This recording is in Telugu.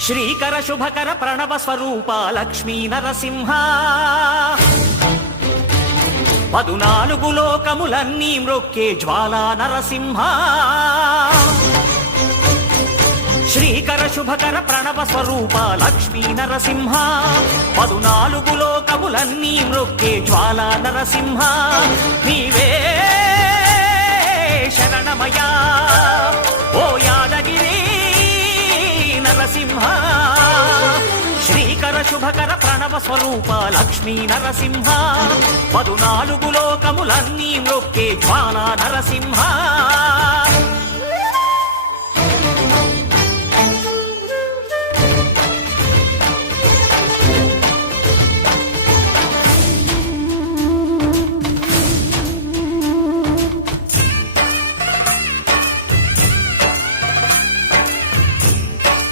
శ్రీకర శుభకర ప్రణవ స్వరూప లక్ష్మీ నరసింహ 14 లోకములన్నీ మ్రొక్కే జ్వాలా నరసింహ శ్రీకర శుభకర ప్రణవ స్వరూప లక్ష్మీ నరసింహ 14 లోకములన్నీ మ్రొక్కే జ్వాలా నరసింహ నీవే శరణమయా ఓ యాదగిరి నరసింహ శ్రీకర శుభకర ప్రణవ స్వరూప లక్ష్మీ నరసింహ 14 లోకములన్నీ మ్రొక్కే జ్వాలా నరసింహ